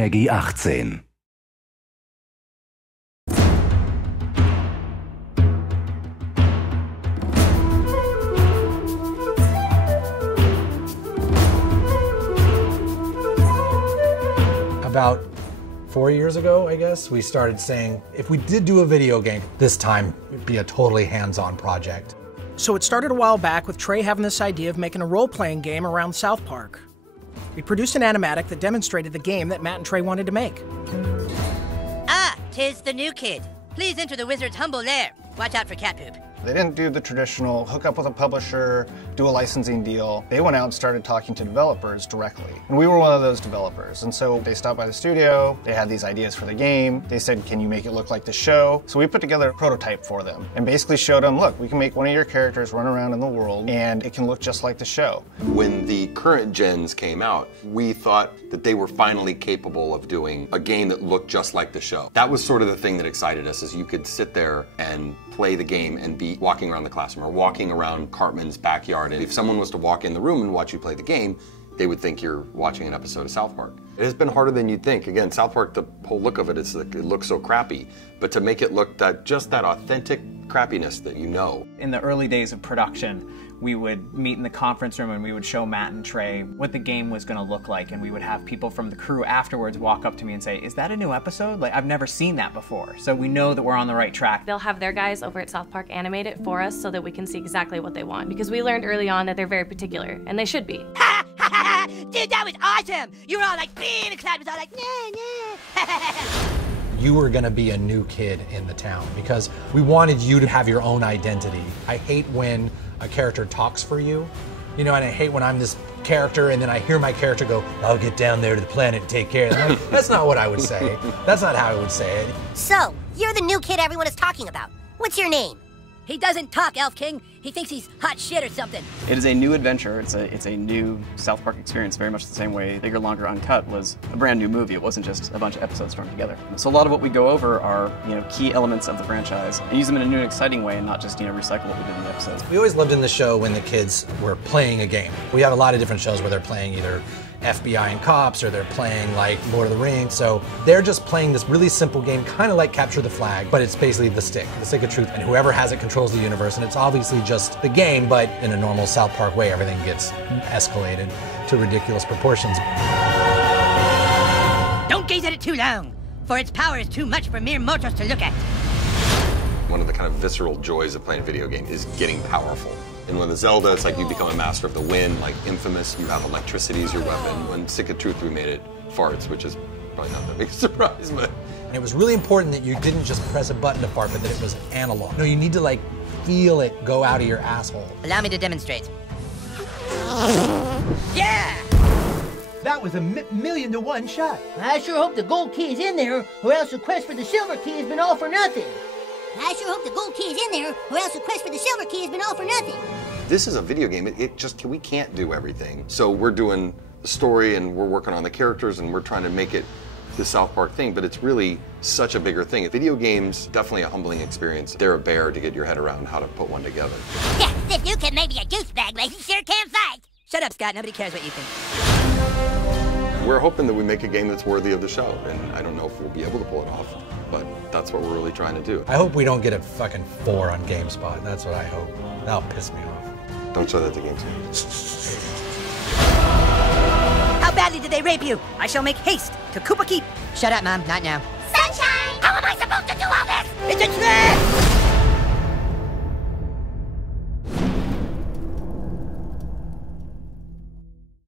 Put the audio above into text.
Peggy 18. About 4 years ago, I guess, we started saying, if we did do a video game, this time it'd be a totally hands-on project. So it started a while back with Trey having this idea of making a role-playing game around South Park. We produced an animatic that demonstrated the game that Matt and Trey wanted to make. Ah, 'tis the new kid. Please enter the wizard's humble lair. Watch out for cat poop. They didn't do the traditional hook up with a publisher, do a licensing deal. They went out and started talking to developers directly. And we were one of those developers. And so they stopped by the studio, they had these ideas for the game. They said, can you make it look like the show? So we put together a prototype for them and basically showed them, look, we can make one of your characters run around in the world and it can look just like the show. When the current gens came out, we thought that they were finally capable of doing a game that looked just like the show. That was sort of the thing that excited us, is you could sit there and play the game and be walking around the classroom or walking around Cartman's backyard. And if someone was to walk in the room and watch you play the game, they would think you're watching an episode of South Park. It has been harder than you'd think. Again, South Park, the whole look of it is like, it looks so crappy, but to make it look just that authentic crappiness that you know. In the early days of production, we would meet in the conference room and we would show Matt and Trey what the game was going to look like, and we would have people from the crew afterwards walk up to me and say, is that a new episode? Like, I've never seen that before. So we know that we're on the right track. They'll have their guys over at South Park animate it for us so that we can see exactly what they want, because we learned early on that they're very particular, and they should be. Dude, that was awesome! You were all like, and the crowd was all like, nah. You were gonna be a new kid in the town because we wanted you to have your own identity. I hate when a character talks for you, you know, and I hate when I'm this character and then I hear my character go, I'll get down there to the planet and take care of them. That's not what I would say. That's not how I would say it. So, you're the new kid everyone is talking about. What's your name? He doesn't talk, Elf King. He thinks he's hot shit or something. It is a new adventure. It's a new South Park experience, very much the same way Bigger, Longer, Uncut was a brand new movie. It wasn't just a bunch of episodes thrown together. So a lot of what we go over are, key elements of the franchise and use them in a new and exciting way and not just, recycle what we did in the episodes. We always lived in the show when the kids were playing a game. We have a lot of different shows where they're playing either FBI and cops, or they're playing like Lord of the Rings. So they're just playing this really simple game, kind of like Capture the Flag, but it's basically the stick of truth. And whoever has it controls the universe. And it's obviously just the game, but in a normal South Park way, everything gets escalated to ridiculous proportions. Don't gaze at it too long, for its power is too much for mere mortals to look at. One of the kind of visceral joys of playing a video game is getting powerful. And when the Zelda, it's like you become a master of the wind, like Infamous, you have electricity as your weapon. When Stick of Truth, we made it farts, which is probably not that big a surprise, but. And it was really important that you didn't just press a button to fart, but that it was analog. No, you need to like feel it go out of your asshole. Allow me to demonstrate. Yeah! That was a million to one shot. I sure hope the gold key is in there, or else the quest for the silver key has been all for nothing. I sure hope the gold key is in there, or else the quest for the silver key has been all for nothing. This is a video game. We can't do everything. So we're doing the story and we're working on the characters and we're trying to make it the South Park thing, but it's really such a bigger thing. Video games, definitely a humbling experience. They're a bear to get your head around how to put one together. Yeah, this new kid may be a douchebag, but he sure can fight. Shut up, Scott. Nobody cares what you think. We're hoping that we make a game that's worthy of the show, and I don't know if we'll be able to pull it off, but that's what we're really trying to do. I hope we don't get a fucking 4 on GameSpot. That's what I hope. That'll piss me off. Don't show that to GameSpot. How badly did they rape you? I shall make haste to Koopa Keep. Shut up, Mom. Not now. Sunshine! How am I supposed to do all this? It's a trick!